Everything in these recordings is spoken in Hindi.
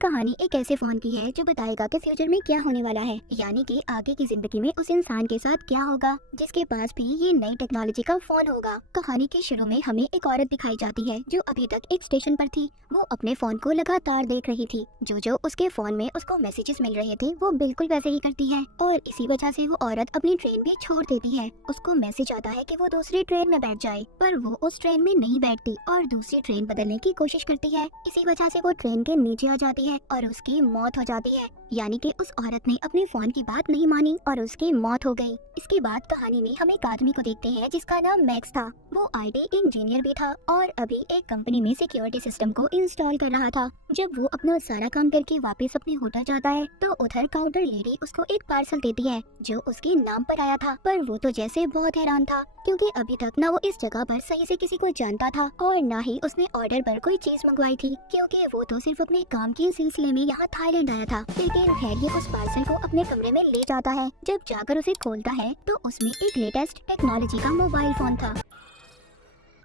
कहानी एक ऐसे फोन की है जो बताएगा कि फ्यूचर में क्या होने वाला है, यानी कि आगे की जिंदगी में उस इंसान के साथ क्या होगा जिसके पास भी ये नई टेक्नोलॉजी का फोन होगा। कहानी के शुरू में हमें एक औरत दिखाई जाती है जो अभी तक एक स्टेशन पर थी। वो अपने फोन को लगातार देख रही थी। जो उसके फोन में उसको मैसेजेस मिल रहे थे वो बिल्कुल वैसे ही करती है और इसी वजह से वो औरत अपनी ट्रेन भी छोड़ देती है। उसको मैसेज आता है कि वो दूसरी ट्रेन में बैठ जाए, पर वो उस ट्रेन में नहीं बैठती और दूसरी ट्रेन बदलने की कोशिश करती है। इसी वजह से वो ट्रेन के नीचे आ जाती है और उसकी मौत हो जाती है, यानी कि उस औरत ने अपने फोन की बात नहीं मानी और उसकी मौत हो गई। इसके बाद कहानी में हम एक आदमी को देखते हैं जिसका नाम मैक्स था। वो आईटी इंजीनियर भी था और अभी एक कंपनी में सिक्योरिटी सिस्टम को इंस्टॉल कर रहा था। जब वो अपना सारा काम करके वापस अपने होटल जाता है तो उधर काउंटर लेडी उसको एक पार्सल देती है जो उसके नाम पर आया था। पर वो तो जैसे बहुत हैरान था क्योंकि अभी तक ना वो इस जगह पर सही से किसी को जानता था और ना ही उसने ऑर्डर पर कोई चीज मंगवाई थी, क्योंकि वो तो सिर्फ अपने काम के सिलसिले में यहाँ थाईलैंड आया था। लेकिन खैर ये उस पार्सल को अपने कमरे में ले जाता है। जब जाकर उसे खोलता है तो उसमें एक लेटेस्ट टेक्नोलॉजी का मोबाइल फोन था।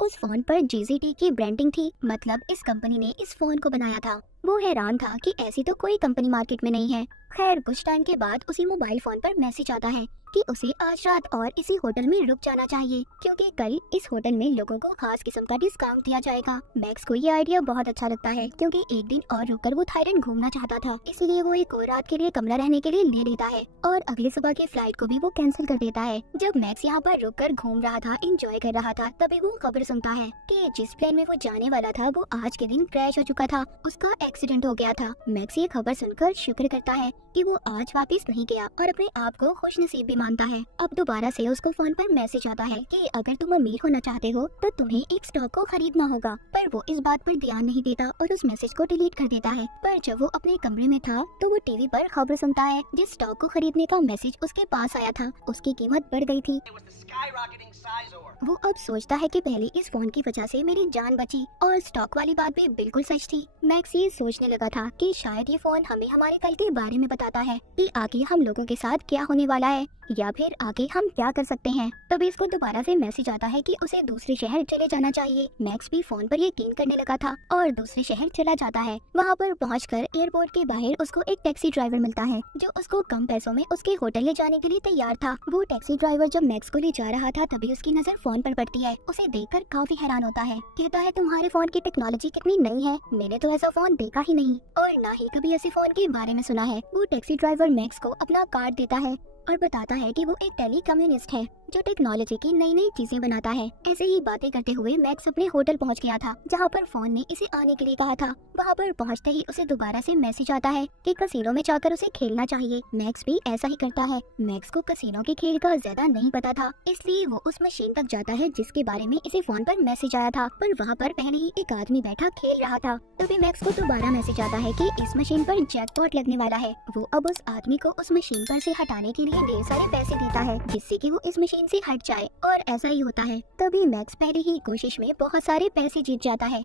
उस फोन पर जीजीटी की ब्रांडिंग थी, मतलब इस कंपनी ने इस फोन को बनाया था। वो हैरान था कि ऐसी तो कोई कंपनी मार्केट में नहीं है। खैर कुछ टाइम के बाद उसी मोबाइल फोन पर मैसेज आता है कि उसे आज रात और इसी होटल में रुक जाना चाहिए क्योंकि कल इस होटल में लोगों को खास किस्म का डिस्काउंट दिया जाएगा। मैक्स को ये आइडिया बहुत अच्छा लगता है क्योंकि एक दिन और रुककर वो थाईलैंड घूमना चाहता था, इसलिए वो एक और रात के लिए कमरा रहने के लिए ले लेता है और अगले सुबह की फ्लाइट को भी वो कैंसिल कर देता है। जब मैक्स यहाँ पर रुककर घूम रहा था, एंजॉय कर रहा था, तभी वो खबर सुनता है कि जिस प्लेन में वो जाने वाला था वो आज के दिन क्रैश हो चुका था, उसका एक्सीडेंट हो गया था। मैक्स ये खबर सुनकर शुक्र करता है कि वो आज वापस नहीं गया और अपने आप को खुशनसीब भी मानता है। अब दोबारा से उसको फोन पर मैसेज आता है कि अगर तुम अमीर होना चाहते हो तो तुम्हें एक स्टॉक को खरीदना होगा, पर वो इस बात पर ध्यान नहीं देता और उस मैसेज को डिलीट कर देता है। पर जब वो अपने कमरे में था तो वो टीवी पर खबर सुनता है। जिस स्टॉक को खरीदने का मैसेज उसके पास आया था उसकी कीमत बढ़ गई थी। वो अब सोचता है कि पहले इस फोन की वजह से मेरी जान बची और स्टॉक वाली बात भी बिल्कुल सच थी। मैक्स ये सोचने लगा था कि शायद ये फोन हमें हमारे कल के बारे में बताता है कि आगे हम लोगों के साथ क्या होने वाला है या फिर आगे हम क्या कर सकते हैं। तभी इसको दोबारा से मैसेज आता है कि उसे दूसरे शहर चले जाना चाहिए। मैक्स भी फोन पर यकीन करने लगा था और दूसरे शहर चला जाता है। वहाँ पर पहुंचकर एयरपोर्ट के बाहर उसको एक टैक्सी ड्राइवर मिलता है जो उसको कम पैसों में उसके होटल ले जाने के लिए तैयार था। वो टैक्सी ड्राइवर जब मैक्स को ले जा रहा था तभी उसकी नजर फोन पर पड़ती है। उसे देखकर काफी हैरान होता है। कहता है तुम्हारे फोन की टेक्नोलॉजी कितनी नई है, मैंने तो ऐसा फोन देखा ही नहीं और ना ही कभी ऐसे फोन के बारे में सुना है। वो टैक्सी ड्राइवर मैक्स को अपना कार्ड देता है और बताता है कि वो एक टेली कम्युनिस्ट है जो टेक्नोलॉजी की नई नई चीजें बनाता है। ऐसे ही बातें करते हुए मैक्स अपने होटल पहुंच गया था जहां पर फोन ने इसे आने के लिए कहा था। वहां पर पहुंचते ही उसे दोबारा से मैसेज आता है कि कसिनो में जाकर उसे खेलना चाहिए। मैक्स भी ऐसा ही करता है। मैक्स को कसिनो के खेल का ज्यादा नहीं पता था, इसलिए वो उस मशीन तक जाता है जिसके बारे में इसे फोन पर मैसेज आया था, पर वहाँ पर पहले ही एक आदमी बैठा खेल रहा था। तभी मैक्स को दोबारा मैसेज आता है कि इस मशीन पर जैकपॉट लगने वाला है। वो अब उस आदमी को उस मशीन पर से हटाने के लिए ढेर सारे पैसे देता है जिससे कि वो इस मशीन से हट जाए और ऐसा ही होता है। तभी मैक्स पहले ही कोशिश में बहुत सारे पैसे जीत जाता है।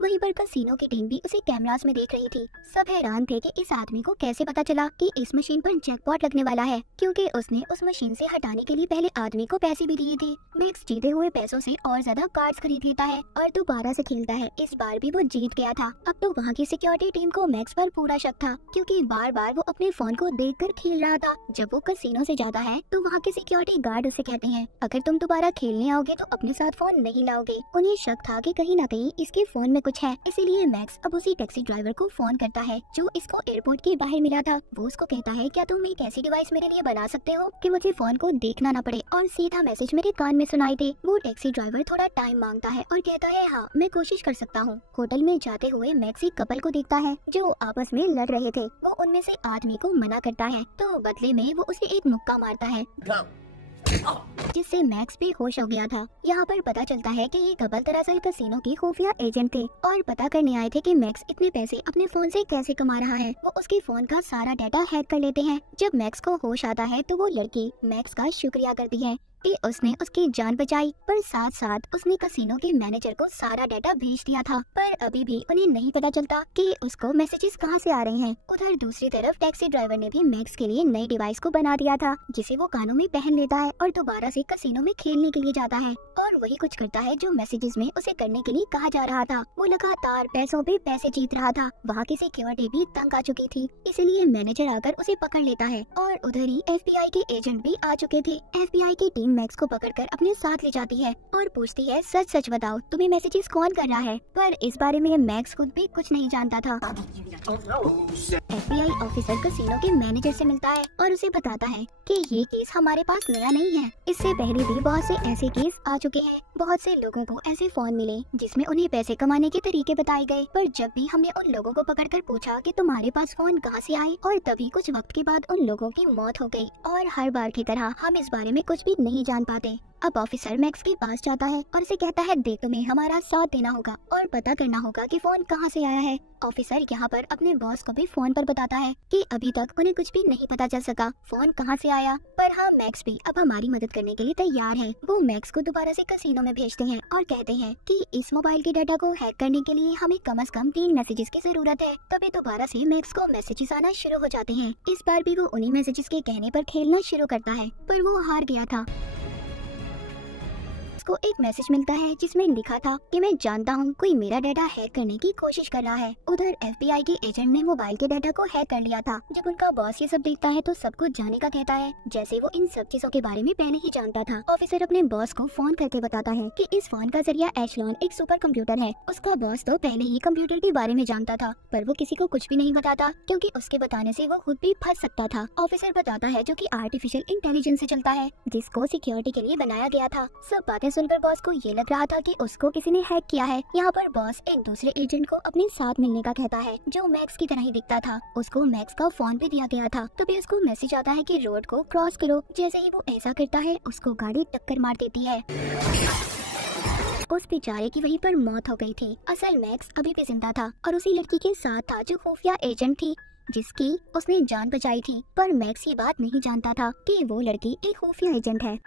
वहीं पर कसिनो की टीम भी उसे कैमरास में देख रही थी। सब हैरान थे कि इस आदमी को कैसे पता चला कि इस मशीन पर जैकपॉट लगने वाला है, क्योंकि उसने उस मशीन से हटाने के लिए पहले आदमी को पैसे भी दिए थे। मैक्स जीते हुए पैसों से और ज्यादा कार्ड्स खरीद लेता है और दोबारा से खेलता है। इस बार भी वो जीत गया था। अब तो वहाँ की सिक्योरिटी टीम को मैक्स पर पूरा शक था क्योंकि बार बार वो अपने फोन को देख कर खेल रहा था। जब वो कसिनो से जाता है तो वहाँ के सिक्योरिटी गार्ड उसे कहते हैं अगर तुम दोबारा खेलने आओगे तो अपने साथ फोन नहीं लाओगे। उन्हें शक था कि कहीं न कहीं इसके फोन में कुछ है, इसीलिए मैक्स अब उसी टैक्सी ड्राइवर को फोन करता है जो इसको एयरपोर्ट के बाहर मिला था। वो उसको कहता है क्या तुम एक ऐसी डिवाइस मेरे लिए बना सकते हो कि मुझे फोन को देखना ना पड़े और सीधा मैसेज मेरे कान में सुनाई दे। वो टैक्सी ड्राइवर थोड़ा टाइम मांगता है और कहता है हाँ मैं कोशिश कर सकता हूँ। होटल में जाते हुए मैक्स एक कपल को देखता है जो आपस में लड़ रहे थे। वो उनमें से आदमी को मना करता है तो बदले में वो उसे एक मुक्का मारता है जिससे मैक्स भी होश हो गया था। यहाँ पर पता चलता है कि ये कपल दरअसल कसिनो की खुफिया एजेंट थे और पता करने आए थे कि मैक्स इतने पैसे अपने फोन से कैसे कमा रहा है। वो उसके फोन का सारा डाटा हैक कर लेते हैं। जब मैक्स को होश आता है तो वो लड़की मैक्स का शुक्रिया करती है कि उसने उसकी जान बचाई, पर साथ साथ उसने कसिनो के मैनेजर को सारा डाटा भेज दिया था। पर अभी भी उन्हें नहीं पता चलता कि उसको मैसेजेस कहां से आ रहे हैं। उधर दूसरी तरफ टैक्सी ड्राइवर ने भी मैक्स के लिए नई डिवाइस को बना दिया था, जिसे वो कानों में पहन लेता है और दोबारा से कसिनो में खेलने के लिए जाता है और वही कुछ करता है जो मैसेजेस में उसे करने के लिए कहा जा रहा था। वो लगातार पैसों पे पैसे जीत रहा था। वहाँ की सिक्योरिटी भी तंग आ चुकी थी, इसीलिए मैनेजर आकर उसे पकड़ लेता है और उधर ही FBI के एजेंट भी आ चुके थे। FBI की टीम मैक्स को पकड़कर अपने साथ ले जाती है और पूछती है, सच सच बताओ तुम्हें मैसेजेस कौन कर रहा है। पर इस बारे में मैक्स खुद भी कुछ नहीं जानता था। FBI ऑफिसर कसिनो के मैनेजर से मिलता है और उसे बताता है कि ये केस हमारे पास नया नहीं है, इससे पहले भी बहुत से ऐसे केस आ चुके हैं। बहुत से लोगों को ऐसे फोन मिले जिसमें उन्हें पैसे कमाने के तरीके बताए गए, पर जब भी हमने उन लोगों को पकड़कर पूछा कि तुम्हारे पास फोन कहां से आए, और तभी कुछ वक्त के बाद उन लोगों की मौत हो गई। और हर बार की तरह हम इस बारे में कुछ भी नहीं जान पाते। अब ऑफिसर मैक्स के पास जाता है और उसे कहता है, देख तुम्हें हमारा साथ देना होगा और पता करना होगा कि फोन कहां से आया है। ऑफिसर यहाँ पर अपने बॉस को भी फोन पर बताता है कि अभी तक उन्हें कुछ भी नहीं पता चल सका फोन कहां से आया, पर हाँ मैक्स भी अब हमारी मदद करने के लिए तैयार है। वो मैक्स को दोबारा से कसिनो में भेजते हैं और कहते हैं कि इस मोबाइल के डाटा को हैक करने के लिए हमें कम से कम 3 मैसेजेस की जरूरत है। तभी दोबारा से मैक्स को मैसेजेस आना शुरू हो जाते हैं। इस बार भी वो उन्हीं मैसेजेस के कहने पर खेलना शुरू करता है, पर वो हार गया था। उसको एक मैसेज मिलता है जिसमें लिखा था कि मैं जानता हूँ कोई मेरा डाटा हैक करने की कोशिश कर रहा है। उधर FBI के एजेंट ने मोबाइल के डाटा को हैक कर लिया था। जब उनका बॉस ये सब देखता है तो सब कुछ जाने का कहता है, जैसे वो इन सब चीजों के बारे में पहले ही जानता था। ऑफिसर अपने बॉस को फोन करके बताता है कि इस फोन का जरिया एशलॉन एक सुपर कंप्यूटर है। उसका बॉस तो पहले ही कंप्यूटर के बारे में जानता था, पर वो किसी को कुछ भी नहीं बताता क्योंकि उसके बताने से वो खुद भी फंस सकता था। ऑफिसर बताता है जो कि आर्टिफिशियल इंटेलिजेंस से चलता है, जिसको सिक्योरिटी के लिए बनाया गया था। सब बातें सुनकर बॉस को ये लग रहा था कि उसको किसी ने हैक किया है। यहाँ पर बॉस एक दूसरे एजेंट को अपने साथ मिलने का कहता है, जो मैक्स की तरह ही दिखता था। उसको मैक्स का फोन भी दिया गया था। तभी उसको मैसेज आता है कि रोड को क्रॉस करो। जैसे ही वो ऐसा करता है उसको गाड़ी टक्कर मार देती है। उस बेचारे की वहीं पर मौत हो गई थी। असल मैक्स अभी भी जिंदा था और उसी लड़की के साथ था जो खुफिया एजेंट थी, जिसकी उसने जान बचाई थी। पर मैक्स ये बात नहीं जानता था कि वो लड़की एक खुफिया एजेंट है।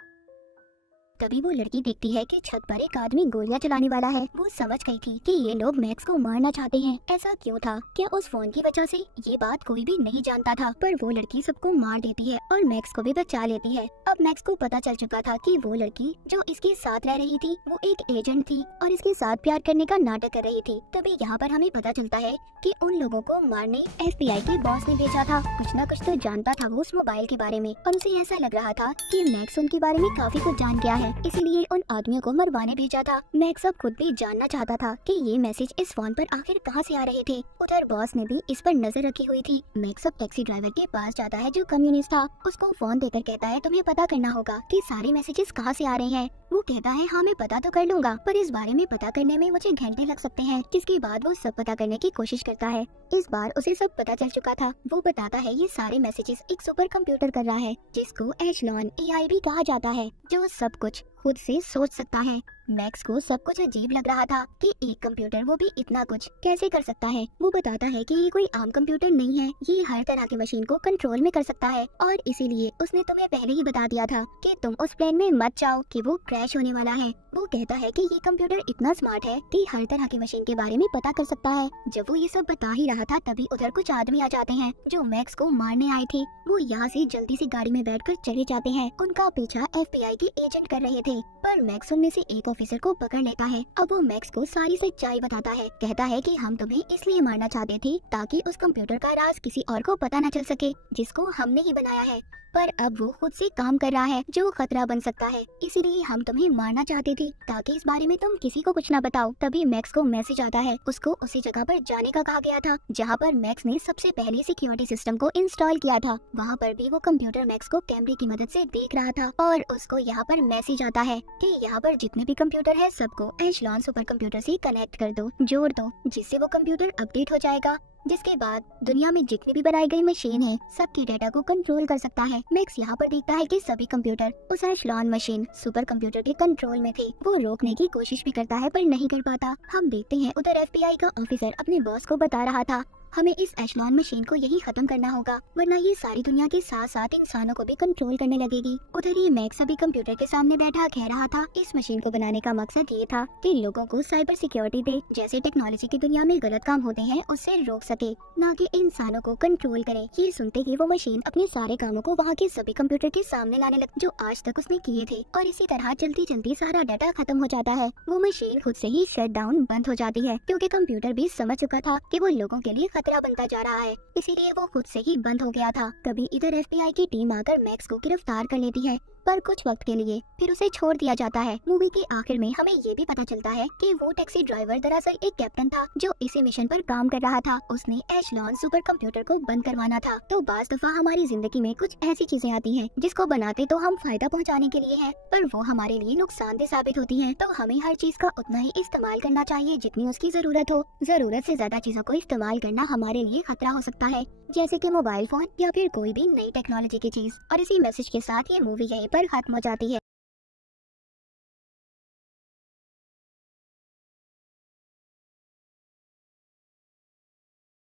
तभी वो लड़की देखती है कि छत पर एक आदमी गोलियां चलाने वाला है। वो समझ गई थी कि ये लोग मैक्स को मारना चाहते हैं। ऐसा क्यों था? क्या उस फोन की वजह से? ये बात कोई भी नहीं जानता था, पर वो लड़की सबको मार देती है और मैक्स को भी बचा लेती है। अब मैक्स को पता चल चुका था कि वो लड़की जो इसके साथ रह रही थी वो एक एजेंट थी और इसके साथ प्यार करने का नाटक कर रही थी। तभी यहाँ पर हमें पता चलता है कि उन लोगों को मारने FBI के बॉस ने भेजा था। कुछ न कुछ तो जानता था वो उस मोबाइल के बारे में और उसे ऐसा लग रहा था कि मैक्स उनके बारे में काफी कुछ जान गया है, इसीलिए उन आदमियों को मरवाने भेजा था। मैक्स अब खुद भी जानना चाहता था कि ये मैसेज इस फोन पर आखिर कहां से आ रहे थे। उधर बॉस ने भी इस पर नजर रखी हुई थी। मैक्स अब टैक्सी ड्राइवर के पास जाता है जो कम्युनिस्ट था। उसको फोन देकर कहता है, तुम्हें पता करना होगा कि सारे मैसेजेस कहां से आ रहे हैं। वो कहता है, हाँ मैं पता तो कर लूंगा, पर इस बारे में पता करने में मुझे घंटे लग सकते हैं। जिसके बाद वो सब पता करने की कोशिश करता है। इस बार उसे सब पता चल चुका था। वो बताता है ये सारे मैसेजेस एक सुपर कंप्यूटर कर रहा है, जिसको एशलॉन AI भी कहा जाता है, जो सब कुछ खुद से सोच सकता है। मैक्स को सब कुछ अजीब लग रहा था कि एक कंप्यूटर वो भी इतना कुछ कैसे कर सकता है। वो बताता है कि ये कोई आम कंप्यूटर नहीं है, ये हर तरह की मशीन को कंट्रोल में कर सकता है और इसीलिए उसने तुम्हें पहले ही बता दिया था कि तुम उस प्लेन में मत जाओ कि वो क्रैश होने वाला है। वो कहता है कि ये कंप्यूटर इतना स्मार्ट है कि हर तरह की मशीन के बारे में पता कर सकता है। जब वो ये सब बता ही रहा था तभी उधर कुछ आदमी आ जाते हैं जो मैक्स को मारने आए थे। वो यहाँ से जल्दी से गाड़ी में बैठकर चले जाते हैं। उनका पीछा FBI के एजेंट कर रहे थे, पर मैक्स उनमें से एक ऑफिसर को पकड़ लेता है। अब वो मैक्स को सारी सच्चाई बताता है। कहता है कि हम तुम्हें इसलिए मारना चाहते थे ताकि उस कंप्यूटर का राज किसी और को पता न चल सके, जिसको हमने ही बनाया है। पर अब वो खुद से काम कर रहा है जो खतरा बन सकता है, इसीलिए हम तुम्हें मारना चाहते थे ताकि इस बारे में तुम किसी को कुछ ना बताओ। तभी मैक्स को मैसेज आता है। उसको उसी जगह पर जाने का कहा गया था जहाँ पर मैक्स ने सबसे पहले सिक्योरिटी सिस्टम को इंस्टॉल किया था। वहाँ पर भी वो कंप्यूटर मैक्स को कैमरे की मदद से देख रहा था और उसको यहाँ पर मैसेज आता है कि यहाँ पर जितने भी कंप्यूटर है सबको एशलॉन सुपर कंप्यूटर से कनेक्ट कर दो, जोड़ दो, जिससे वो कंप्यूटर अपडेट हो जाएगा। जिसके बाद दुनिया में जितनी भी बनाई गई मशीन है सबके डेटा को कंट्रोल कर सकता है। मैक्स यहाँ पर देखता है कि सभी कंप्यूटर उस एशलॉन मशीन सुपर कंप्यूटर के कंट्रोल में थे। वो रोकने की कोशिश भी करता है पर नहीं कर पाता। हम देखते हैं उधर FBI का ऑफिसर अपने बॉस को बता रहा था, हमें इस एशलॉन मशीन को यही खत्म करना होगा, वरना ये सारी दुनिया के साथ साथ इंसानों को भी कंट्रोल करने लगेगी। उधर ये मैक्स अभी कंप्यूटर के सामने बैठा कह रहा था इस मशीन को बनाने का मकसद ये था कि लोगों को साइबर सिक्योरिटी दे, जैसे टेक्नोलॉजी की दुनिया में गलत काम होते हैं उससे रोक सके, न कि इंसानों को कंट्रोल करे। ये सुनते ही वो मशीन अपने सारे कामों को वहाँ के सभी कंप्यूटर के सामने लाने लग जो आज तक उसने किए थे, और इसी तरह जल्दी जल्दी सारा डाटा खत्म हो जाता है। वो मशीन खुद से ही शट डाउन बंद हो जाती है, क्योंकि कंप्यूटर भी समझ चुका था कि वो लोगों के लिए खतरा बनता जा रहा है, इसीलिए वो खुद से ही बंद हो गया था। तभी इधर FBI की टीम आकर मैक्स को गिरफ्तार कर लेती है, पर कुछ वक्त के लिए, फिर उसे छोड़ दिया जाता है। मूवी के आखिर में हमें ये भी पता चलता है कि वो टैक्सी ड्राइवर दरअसल एक कैप्टन था जो इसी मिशन पर काम कर रहा था। उसने एशलॉन सुपर कंप्यूटर को बंद करवाना था। तो बाज दफा हमारी जिंदगी में कुछ ऐसी चीजें आती हैं जिसको बनाते तो हम फायदा पहुंचाने के लिए है, पर वो हमारे लिए नुकसानदेह साबित होती है। तो हमें हर चीज का उतना ही इस्तेमाल करना चाहिए जितनी उसकी जरूरत हो। जरूरत से ज्यादा चीजों को इस्तेमाल करना हमारे लिए खतरा हो सकता है, जैसे कि मोबाइल फोन या फिर कोई भी नई टेक्नोलॉजी की चीज। और इसी मैसेज के साथ ये मूवी यहीं पर खत्म हो जाती है।